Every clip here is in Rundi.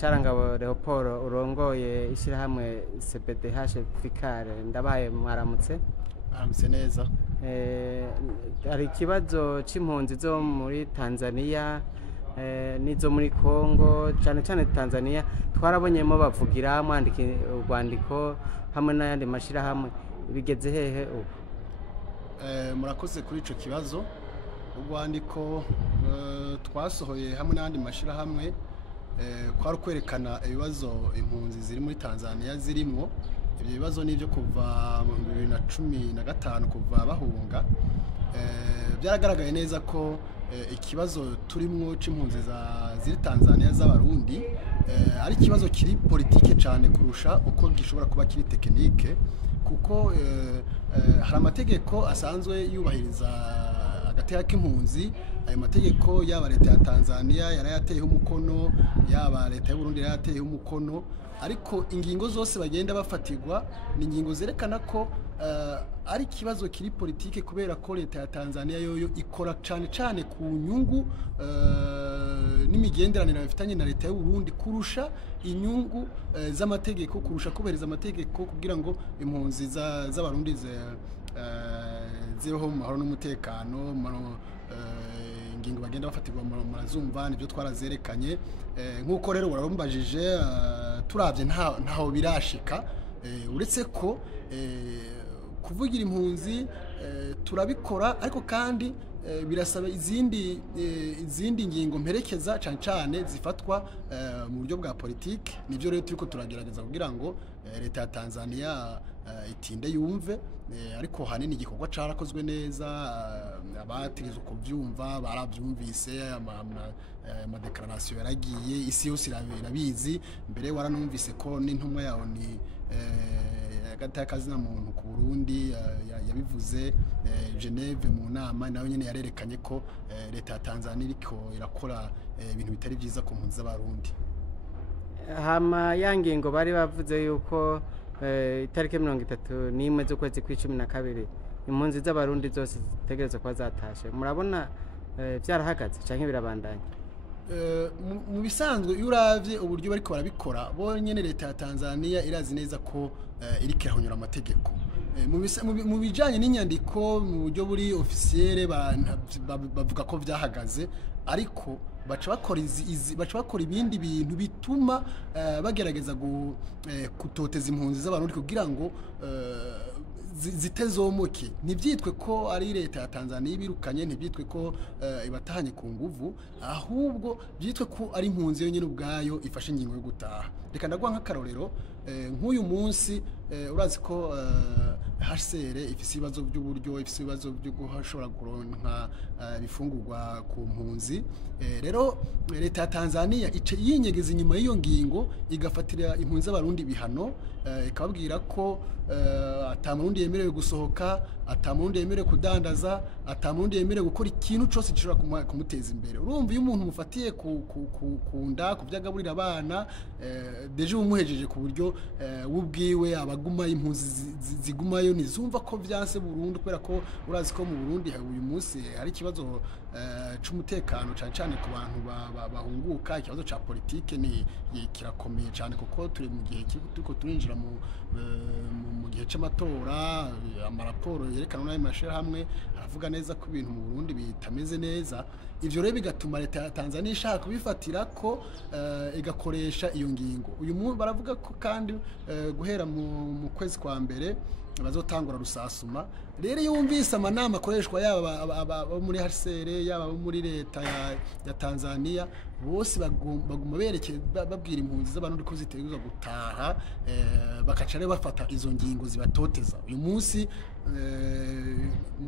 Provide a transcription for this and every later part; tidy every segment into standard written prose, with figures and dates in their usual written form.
Charangabo Leopold urongoye ishyirahamwe CPDH Fikare ndabaye mwaramutse neza hari ikibazo c'impunzi zo muri Tanzania nizo muri Kongo cyane cyane Tanzania twarabonyemo bavugira mwandiki urwandiko hamwe n'ayandi mashirahamwe bigeze hehe ubu murakoze kuri ico kibazo urwandiko twasohoye hamwe n'ayandi mashirahamwe kwari kwerekana ibibazo impunzi ziri muri Tanzania zirimo ibyo bibazo nivyo kuva mu 2015 kuva bahunga byaragaragaye neza ko ikibazo turimwo c'impunzi ziri Tanzania z'abarundi ari ikibazo kiri politike cyane kurusha uko gishobora kuba kiri tekinike kuko hari amategeko asanzwe yubahiriza agateka k'impunzi ayo mategeko yaba leta ya Tanzania yarayateyeho umukono yaba leta y'u Burundi yarayateyeho umukono ariko ingingo zose bagenda bafatirwa ni ingingo zerekana ko ari kibazo kiri politike kubera ko leta ya Tanzania yoyo ikora cyane ku nyungu n'imigenderanire bafitanye na leta y'u Burundi kurusha inyungu z'amategeko kurusha kubereza amategeko kugira ngo impunzi z'abarundi zibeho mu mahoro n'umutekano ingingo bagenda bafatirwa murazumva nibyo twarazerekanye nkuko rero warambajije turavye ntaho birashika uretse ko kuvugira impunzi turabikora ariko kandi birasaba izindi ngingo mperekeza cyane zifatwa mu buryo bwa politike nivyo rero turiko turagerageza kugira ngo leta ya Tanzania itinde yumve ariko hanini igikorwa carakozwe neza abategezwe kuvyumva baravyumvise ama declaration yaragiye isi yose irabizi mbere waranumvise ko n'intumwa yaho ni agatakazi na muntu ku Burundi yabivuze Geneve mu nama nayo nyene yarerekanye ko leta ya Tanzania iriko irakora ibintu bitari byiza ku mpunzi z'abarundi hama yangingo bari bavuze yuko itariki 31 z'ukwezi kwa12 impunzi z'abarundi zose zitegerezwa kuba zatashe murabona byarahagaze canke birabandanya mu bisanzwe uravye uburyo bariko barabikora bonyene leta ya Tanzania irazi neza ko iriko irahonyora amategeko mu bijanye n'inyandiko mu buryo buri officiel bavuga ko vyahagaze ariko baca bakora ibindi bintu bituma bagerageza gutoteza impunzi z'abarundi kugira ngo zitezomoke ntibyitwe ko ari leta ya Tanzania ibirukanye ntibyitwe ko ibatahanye ku nguvu ahubwo byitwe ko ari impunzi yonyine ubwayo ifashe ingingo yo gutaha reka ndagwa nk'akarorero nk'uyu munsi urazi ko HCR ifise ibibazo by'uburyo ifise ibibazo byo gushobora kuronka bifungurwa ku mpunzi rero leta ya Tanzania yinyegeza inyuma y'iyo ngingo igafatira impunzi z'abarundi bihano ikababwira ko atamurundi yemerewe gusohoka atamurundi yemerewe kudandaza atamurundi yemerewe gukora ikintu cyose gishobora kumuteza imbere urumva iyo umuntu mufatiye kunda kuvyagaburira abana deje umuhejeje ku buryo wubwiwe abaguma impunzi zigumayo nizumva ko vyanse Burundi kubera ko urazi ko mu Burundi uyu munsi hari ikibazo c'umutekano cyane ku bantu bahunguka ikibazo ca politike ni kirakomeye cyane kuko turi mu gihe turiko turinjira mu gihe c'amatora amaraporo yerekana n'ayo mashirahamwe aravuga neza ko ibintu mu Burundi bitameze neza ivyo rero bigatuma leta ya Tanzania ishaka kubifatira ko igakoresha iyo ngingo uyu munsi baravuga ko kandi guhera mu kwezi kwa mbere bazotangura rusasuma rero yumvise amanama akoreshwa yaba muri HCR yaba muri leta ya Tanzania bose baguma berekeye babwira impunzi z'abantu ko zitegerezwa gutaha bakaca rero bafata izo ngingo zibatoteza uyu munsi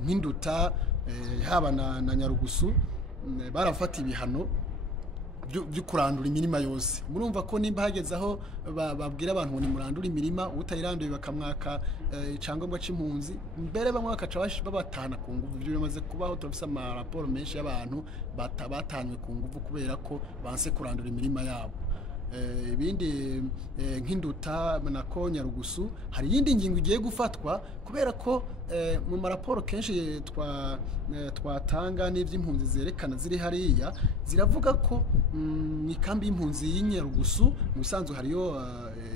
nk'induta haba na Nyarugusu barafata ibihano byo kurandura imirima yose murumva ko nimba hageze aho babwira abantu ngo ni murandura imirima utayiranduye bakamwaka icangomwa c'impunzi mbere bamwe bakaca babatana ku nguvu byo bimaze kubaho turafise amaraporo menshi y'abantu batanywe ku nguvu kubera ko banse kurandura imirima yabo ibindi nk'induta nako Nyarugusu hari iyindi ngingo igiye gufatwa kubera ko mu maraporo kenshi twatanga n'iby'impunzi zerekana ziri hariya ziravuga ko mu ikambi y'impunzi y'Inyarugusu mu bisanzwe hariyo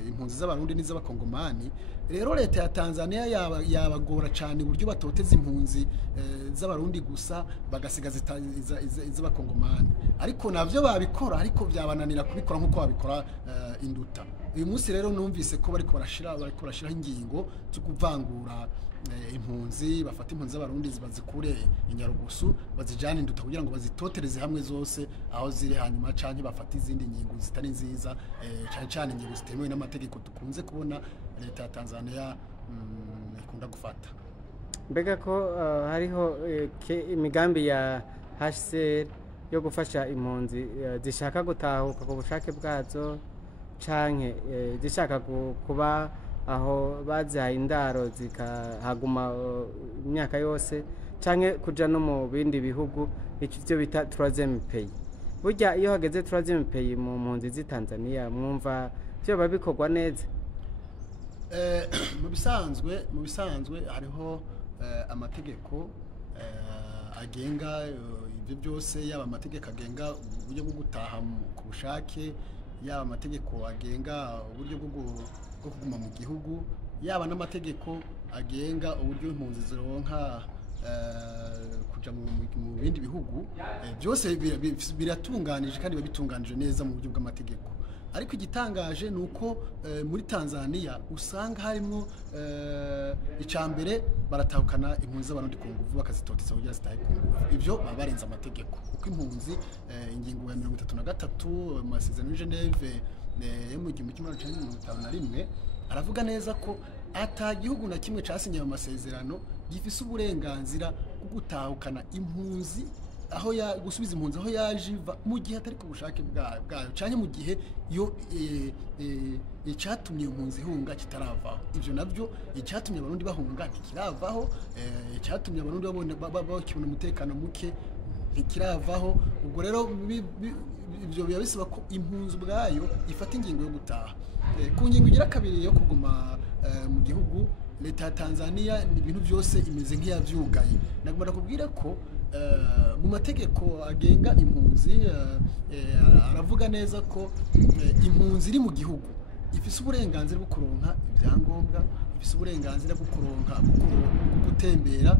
impunzi z'abarundi n'iz'abakongomani rero leta ya Tanzania yabagora cyane uburyo batoteza impunzi z'abarundi gusa bagasigaza iz'abakongomani ariko navyo babikora ariko byabananira kubikora nkuko babikora induta uyu munsi rero numvise ko bariko barashiraho ingingo zo kuvangura impunzi bafata impunzi z'abarundi bazikure Inyarugusu bazijana induta kugira ngo bazitotereze hamwe zose aho ziri hanyuma canke bafata izindi ngingo zitari nziza cyane cyane ingingo zitemewe n'amategeko tukunze kubona leta ya Tanzania ikunda gufata. Mbega ko hariho imigambi ya HCR yo gufasha impunzi zishaka gutahuka ku bushake bwazo canke zishaka kuba aho bazihaye indaro zikahaguma imyaka yose canke kuja no mu bindi bihugu icyo bita troisième pays. Burya iyo hageze troisième pays mu mpunzi z'i Tanzania mwumva byo babikorwa neza? Mu bisanzwe hariho amategeko agenga ibyo byose yaba amategeko agenga uburyo bwo gutaha ku bushake yaba amategeko agenga uburyo bwo kuguma mu gihugu yaba n'amategeko agenga uburyo impunzi zironka kuja mu bindi bihugu byose biratunganije kandi bitunganije neza mu buryo bw'amategeko ariko igitangaje nuko muri Tanzania usanga harimo icambere baratahukana impunzi z'abarundi ku nguvu bakazitoteza kugira zitahe ku nguvu ibyo baba barenze amategeko kuko impunzi ingingo ya 33 mu masezerano ya Geneve yo mu 1951 aravuga neza ko ata gihugu na kimwe casinye ayo masezerano gifise uburenganzira bwo gutahukana impunzi aho gusubiza impunzi aho yajiva mu gihe atari ku bushake bwayo cyane mu gihe yo icyatumye impunzi ihunga kitaravaho ibyo nabyo icyatumye abarundi bahunga ntikiravaho icyatumye abarundi bakibona umutekano muke ntikiravaho ubwo rero ibyo biba bisaba ko impunzi ubwayo ifata ingingo yo gutaha ku ngingo igira kabiri yo kuguma mu gihugu leta ya Tanzania ibintu byose imeze nk'iyavyugaye nagomba kubwira ko mu mategeko agenga impunzi aravuga neza ko impunzi iri mu gihugu ifise uburenganzira bwo kuronka ibyangombwa ifise uburenganzira bwo kuronka gutembera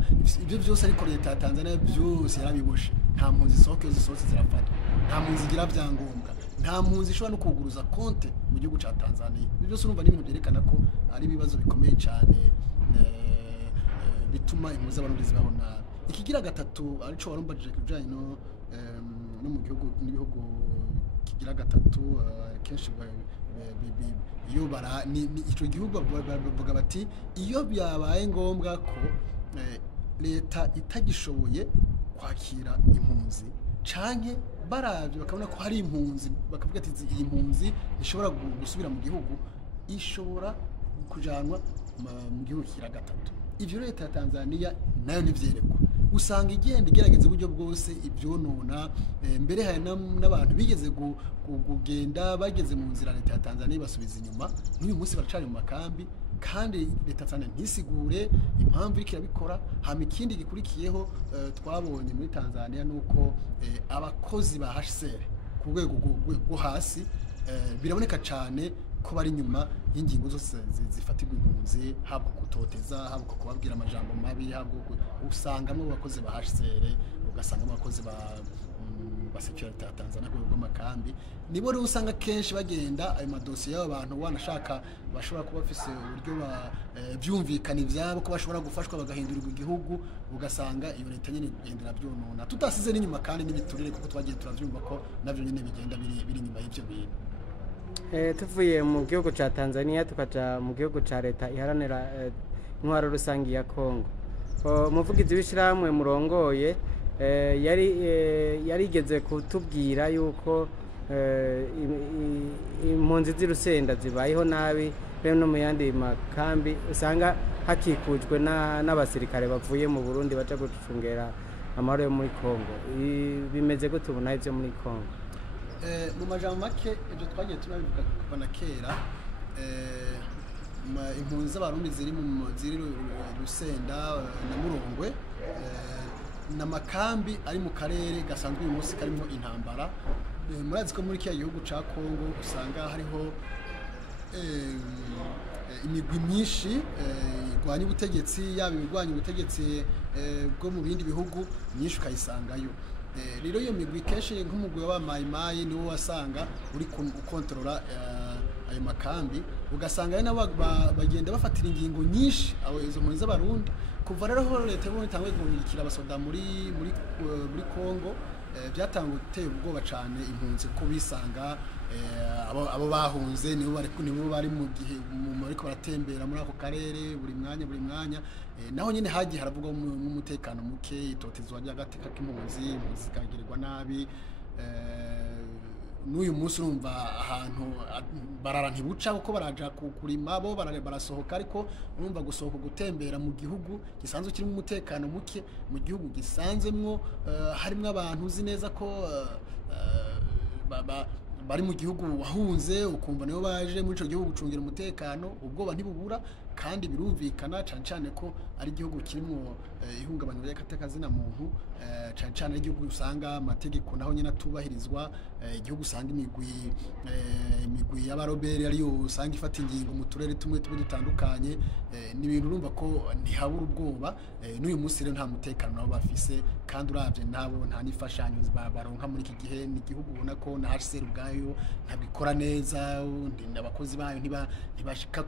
ibyo byose ariko leta ya Tanzania byose yarabiboshe nta mpunzi sohoke zose zirafatwa nta mpunzi igira byangombwa nta mpunzi ishobora no kuguruza konte mu gihugu ca Tanzania ibyo byose urumva n'ibintu byerekana ko ari ibibazo bikomeye cyane bituma impunzi z'abarundi zibaho nabi ikigira gatatu arico warumbajije kujanye no mu gihugu n'ibihugu kigira gatatu kenshi iyo ico gihugu bavuga bati iyo byabaye ngombwa ko leta itagishoboye kwakira impunzi canke baravye bakabona ko hari impunzi bakavuga ati iyi mpunzi ishobora gusubira mu gihugu ishobora kujanwa mu gihugu kigira gatatu ivyo leta ya Tanzania nayo nivyerekwa usanga igenda igerageza uburyo bwose ibyonona mbere hari n'abantu bigeze kugenda bageze mu nzira leta ya Tanzania basubiza inyuma n'uyu munsi baracari mu makambi kandi leta ya Tanzania ntisigure impamvu iriko irabikora hama ikindi gikurikiyeho twabonye muri Tanzania nuko abakozi ba HCR ku rwego rwo hasi biraboneka cyane ko bari nyuma y'ingingo zose zifatirwa impunzi habwo kutoteza habwo kubabwira amajambo mabi habwo usangamo abakozi ba HCR ugasangamo abakozi ba security ya Tanzania ku rw'amakambi nibo rero usanga kenshi bagenda ayo madosiye y'abantu wanashaka bashobora kuba bafise uburyo byumvikana ibyabo ko bashobora gufashwa bagahindurirwa igihugu ugasanga iyo leta nyine igendera byonona tutasize n'inyuma kandi n'ibiturire kuko twagiye turavyumva ko navyo nyine bigenda biri nyuma y'ivyo bintu. Tuvuye mu gihugu ca Tanzania tukaja mu gihugu ca leta iharanira intwaro rusangi ya Kongo. Umuvugizi w'ishiramwe murongoye yarigeze kutubwira yuko impunzi z'Irusenda zibayeho nabi rero no mu yandi makambi usanga hakikujwe n'abasirikare bavuye mu Burundi baca gucungera amahoro yo muri Kongo. Bimeze gute ubona ivyo muri Kongo? mu majambo make ibyo twagiye tunabivuga kuva na kera, impunzi z'abarundi ziri Rusenda na Murongwe n'amakambi ari mu karere gasanzwe uyu munsi karimo intambara. Murazi ko muri kiriya gihugu ca Kongo usanga hariho imigwi myinshi igwanya ubutegetsi, yaba ibigwanya ubutegetsi bwo mu bindi bihugu myinshi ukayisangayo. Rero iyo migwi kenshi nk'umugwi wa mayimayi niwo wasanga uri kontrola ayo makambi, ugasanga ari nabo bagenda bafatira ingingo nyinshi abo izo mpunzi z'abarundi. Kuva rero ho leta y'uburundi itanguye guhurikira abasoda muri Kongo, byatanguye gutera ubwoba cyane impunzi ko bisanga abo bahunze nibo bari mu gihe ariko baratembera muri ako karere buri mwanya, naho nyine hagiye haravugwa mu mutekano muke, itotezwa ry'agateka k'impunzi, zikagirirwa nabi. N'uyu munsi urumva ahantu barara ntibuca kuko baraja kurima, bo barasohoka, ariko urumva gusohoka gutembera mu gihugu gisanzwe kirimo umutekano muke, mu gihugu gisanzemwo harimo abantu uzi neza ko bari mu gihugu wahunze, ukumva nibo baje muri ico gihugu gucungira umutekano, ubwoba ntibubura. Kandi birumvikana cyane ko ari igihugu kirimo ihungabanya ry'agateka muntu, cyane igihugu usanga amategeko naho nyine atubahirizwa, igihugu usanga imigwi y'abaroberi ariyo usanga ifata ingingo mu turere tumwe dutandukanye. Ni ibintu urumva ko ntihabura ubwoba. N'uyu munsi rero nta mutekano nabo bafise, kandi uravye nabo nta n'imfashanyo baronka muri iki gihe. Ni igihugu ubona ko na HCR ubwayo ntabwo ikora neza, abakozi bayo ntibashika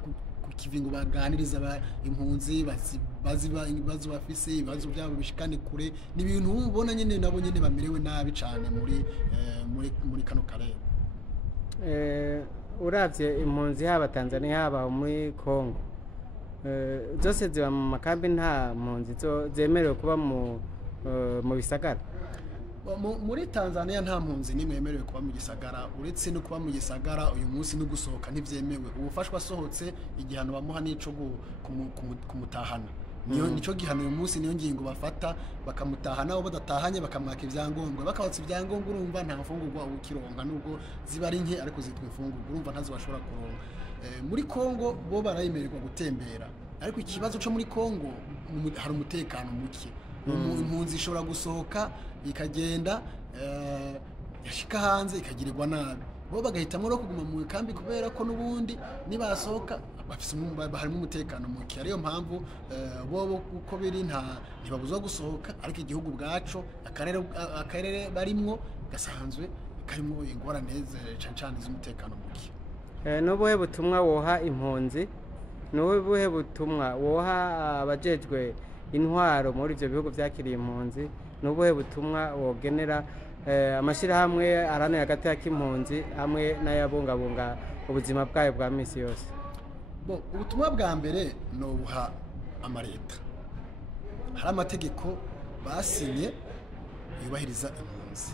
ku kivingo baganiriza impunzi bazi ibibazo bafise, ibibazo byabo bishikane kure. Ni ibintu ubona nyine nabo nyine bamerewe nabi cyane muri kano karere. Uravye impunzi haba Tanzania haba muri Kongo, zose ziba mu makambi, nta mpunzi zemerewe kuba mu bisagara. Muri Tanzania nta mpunzi nimwemerewe kuba mu gisagara, uretse no kuba mu gisagara uyu munsi no gusohoka ntivyemewe. Ubufashwa asohotse igihano bamuha nico kumutahana, nico gihano uyu munsi, niyo ngingo bafata bakamutahana. Abo badatahanye bakamwaka ivyangombwa, bakabatsa ivyangombwa, urumva nta mfungurwa ukironka, nubwo ziba ari nke ariko zitwa imfungurwa, urumva ntazo bashobora kuronka. Muri Kongo bo barayemererwa gutembera, ariko ikibazo cyo muri Kongo hari umutekano muke. Impunzi ishobora gusohoka ikagenda yashika hanze ikagirirwa nabi, bo bagahitamo no kuguma mu kambi kubera ko n'ubundi nibasohoka harimo umutekano muke. Ariyo mpamvu bo uko biri ntibabuzwa gusohoka, ariko igihugu bwaco akarere barimwo gasanzwe karimo ingorane cyane z'umutekano muke. N'ubuhe butumwa woha impunzi, n'ubuhe butumwa woha abajejwe intwaro muri ivyo bihugu vyakiriye impunzi, n'ubuhe butumwa wogenera amashirahamwe aranira agateka k'impunzi hamwe n'ayabungabunga ubuzima bwayo bwa misi yose? Ubutumwa bwa mbere no buha amareta, hari amategeko basinye yubahiriza impunzi,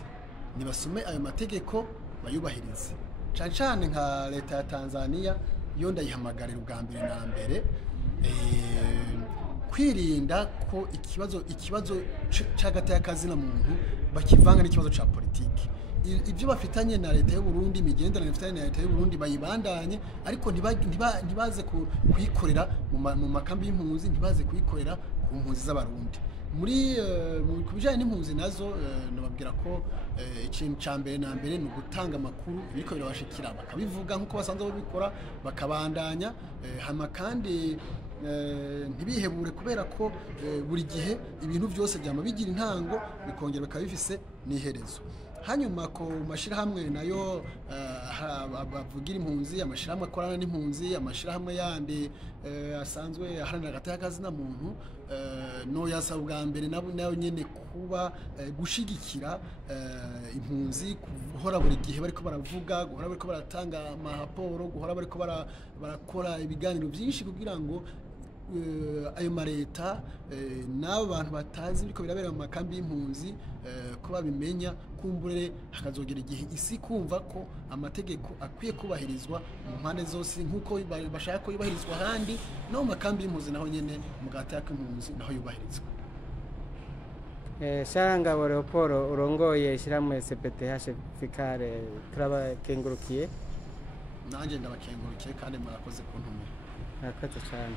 nibasume ayo mategeko bayubahirize. Cyane nka leta ya Tanzania yo ndayihamagarira ubwa mbere na mbere kwirinda ko ikibazo c'agateka muntu bakivanga n'ikibazo ca politiki. Ibyo bafitanye na leta y'u Burundi, imigenderanire bafitanye na leta y'u Burundi bayibandanye, ariko ntibaze kuyikorera mu makambi y'impunzi, ntibaze kuyikorera ku mpunzi z'abarundi. Ku bijyanye n'impunzi nazo nababwira ko ikintu cya mbere na mbere ni ugutanga amakuru biriko birabashikira, bakabivuga nk'uko basanzwe babikora, bakabandanya hama kandi ntibihebure, kubera ko buri gihe ibintu byose byama bigira intango bikongera bikaba bifise n'iherezo. Hanyuma ko mashirahamwe nayo bavugira impunzi, amashirahamwe akorana n'impunzi, amashirahamwe yandi asanzwe aharanira agateka muntu, no yasaba ubwa mbere nayo nyene kuba gushigikira impunzi, guhora buri gihe bariko baravuga, guhora bariko baratanga amahaporo, guhora bariko barakora ibiganiro byinshi kugira ngo ayo mareta n'abo bantu batazi biriko birabera mu makambi y'impunzi ko babimenya, kumbure hakazogera igihe isi kumva ko amategeko akwiye kubahirizwa mu mpande zose nk'uko bashaka ko yubahirizwa ahandi, no mu makambi y'impunzi naho nyene mu gateka k'impunzi naho yubahirizwa. Sharangabo Leopold urongoye ishyirahamwe CPTH Fikare turabakengurukiye. Nanjye ndabakengurukiye kandi murakoze kuntumira. Murakoze cyane.